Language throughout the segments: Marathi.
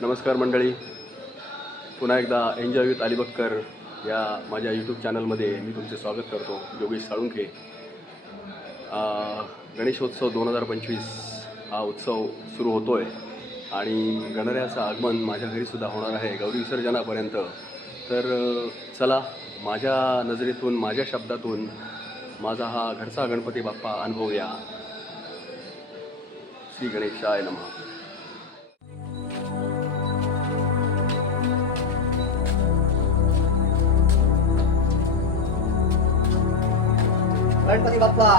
नमस्कार मंडळी, पुन्हा एकदा एन्जॉय विथ अलिबक्कर या माझ्या यूट्यूब चॅनलमध्ये मी तुमचे स्वागत करतो. योगेश साळुंखे. गणेशोत्सव 2025 हा उत्सव सुरू होतो आहे आणि गणरायाचं आगमन माझ्या घरीसुद्धा होणार आहे गौरी विसर्जनापर्यंत. तर चला, माझ्या नजरेतून, माझ्या शब्दातून माझा हा घरचा गणपती बाप्पा अनुभवूया. श्री गणेशाय नमः. गणपती बाप्पा.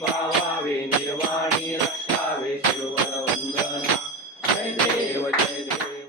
पावावे निर्वाणी रक्षावे शिववर वंदना. जय देव जय देव.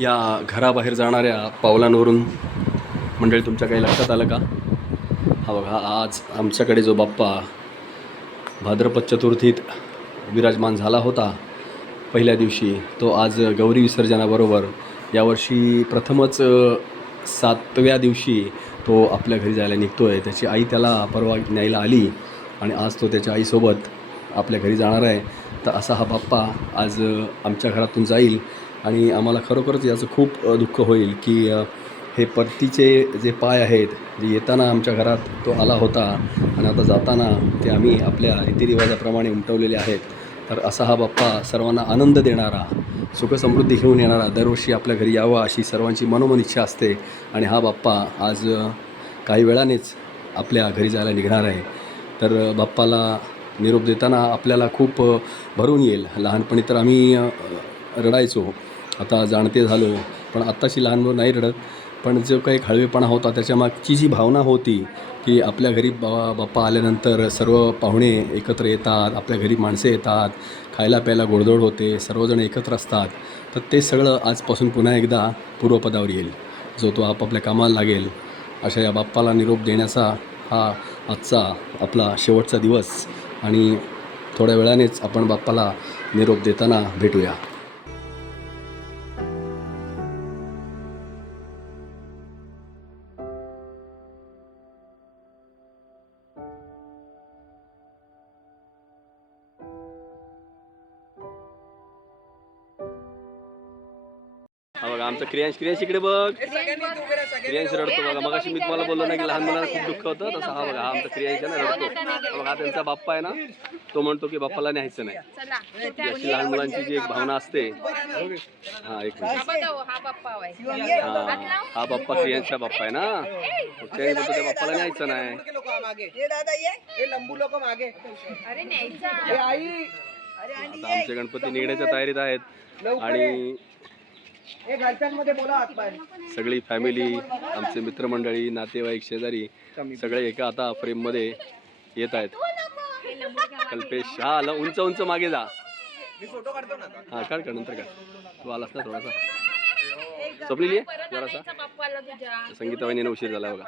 या घराबाहेर जाणाऱ्या पावलांवरून मंडळी तुमच्या काही लक्षात आलं का? हा बघा, आज आमच्याकडे जो बाप्पा भाद्रपद चतुर्थीत विराजमान झाला होता पहिल्या दिवशी, तो आज गौरी विसर्जनाबरोबर यावर्षी प्रथमच 7व्या दिवशी तो आपल्या घरी जायला निघतो आहे. त्याची आई त्याला परवा न्यायला आली आणि आज तो त्याच्या आईसोबत आपल्या घरी जाणार आहे. तर असा हा बाप्पा आज आमच्या घरातून जाईल आणि आम्हाला खरोखरच याचं खूप दुःख होईल की हे परतीचे जे पाय आहेत, जे येताना आमच्या घरात तो आला होता आणि आता जाताना ते आम्ही आपल्या रीतिरिवाजाप्रमाणे उमटवलेले आहेत. तर असा हा बाप्पा सर्वांना आनंद देणारा, सुखसमृद्धी घेऊन येणारा, दरवर्षी आपल्या घरी यावा अशी सर्वांची मनोमन इच्छा असते. आणि हा बाप्पा आज काही वेळानेच आपल्या घरी जायला निघणार आहे. तर बाप्पाला निरोप देताना आपल्याला खूप भरून येईल. लहानपणी तर आम्ही रडायचो, आता जाणते झालो, पण आत्ताची लहान मुलं नाही रडत. पण जो काही हळवेपणा होता त्याच्यामागची जी भावना होती की आपल्या घरी बाप्पा आल्यानंतर सर्व पाहुणे एकत्र येतात, आपल्या घरी माणसे येतात, खायला प्यायला गोडधोड होते, सर्वजण एकत्र असतात. तर ते सगळं आजपासून पुन्हा एकदा पूर्वपदावर येईल. जो तो आपापल्या कामाला लागेल. अशा या बाप्पाला निरोप देण्याचा हा आजचा आपला शेवटचा दिवस आणि थोड्या वेळानेच आपण बाप्पाला निरोप देताना भेटूया. हा बघा आमचा क्रियांश इकडे बघ. क्रियांश रडतो बघा. मग मी तुम्हाला बोललो ना की लहान मुलांना खूप दुःख होतं, तसं हा बघा, हा आमचा क्रियांश ना रडतो. बघा, हा त्यांचा बाप्पा आहे ना, तो म्हणतो की बाप्पाला न्यायचं नाही. अशी लहान मुलांची जी एक भावना असते. हा, एक मिनिट. हा बाप्पा क्रियांशचा बाप्पा आहे ना, मग त्याने म्हणतो त्या बाप्पाला न्यायचं नाही. आता आमचे गणपती निघण्याच्या तयारीत आहेत आणि सगळी फॅमिली, आमचे मित्रमंडळी, नातेवाईक, शेजारी सगळे एका आता फ्रेममध्ये येत आहेत. कल्पेश, हा उंच उंच मागे जा. हा काढ नंतर काढ. तू आलास ना थोडासा. संपलेली आहे जरासा. संगीता वहिनीने उशीर झाला बघा.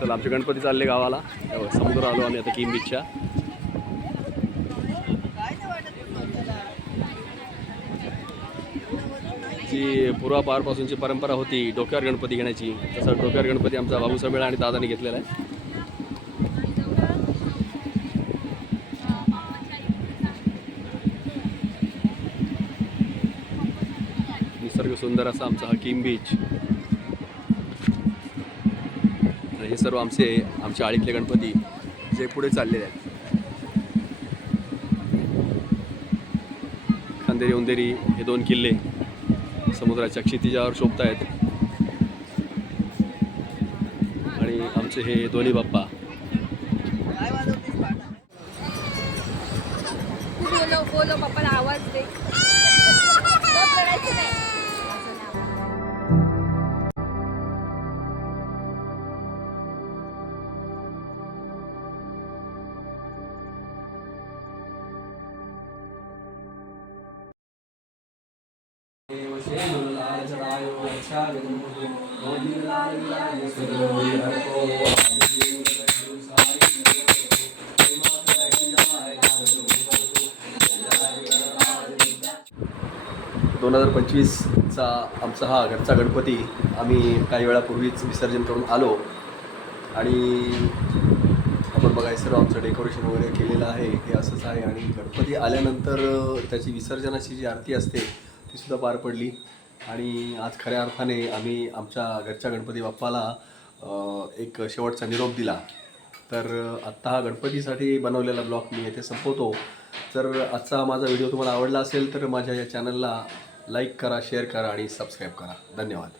चला आमचे गणपती चालले गावाला. समुद्र आलो आम्ही आता किम बीचच्या. जी पूर्वापारपासूनची परंपरा होती डोक्यावर गणपती घेण्याची, तसं डोक्यावर गणपती आमचा बाबू समेळा आणि दादाने घेतलेला आहे. निसर्ग सुंदर असा आमचा हा किम बीच. हे सर्व आमच्या आळीतले गणपती जे पुढे चाललेले आहेत. खांदेरी उंदेरी हे 2 किल्ले समुद्राच्या क्षितिजावर शोभत आहेत. आणि आमचे हे दोन्ही बाप्पा. बोलो बाप्पाला आवाज दे. चा आमचा हा घरचा गणपती आम्ही काही वेळापूर्वीच विसर्जन करून आलो. आणि आपण बघाय सर्व आमचं डेकोरेशन वगैरे केलेलं आहे हे असंच आहे. आणि गणपती आल्यानंतर त्याची विसर्जनाची जी आरती असते तीसुद्धा पार पडली. आणि आज खऱ्या अर्थाने आम्ही आमच्या घरच्या गणपती बाप्पाला एक शेवटचा निरोप दिला. तर आत्ता हा गणपतीसाठी बनवलेला ब्लॉग मी येथे संपवतो. जर आजचा हा माझा व्हिडिओ तुम्हाला आवडला असेल तर माझ्या या चॅनलला लाईक करा, शेअर करा आणि सबस्क्राईब करा. धन्यवाद.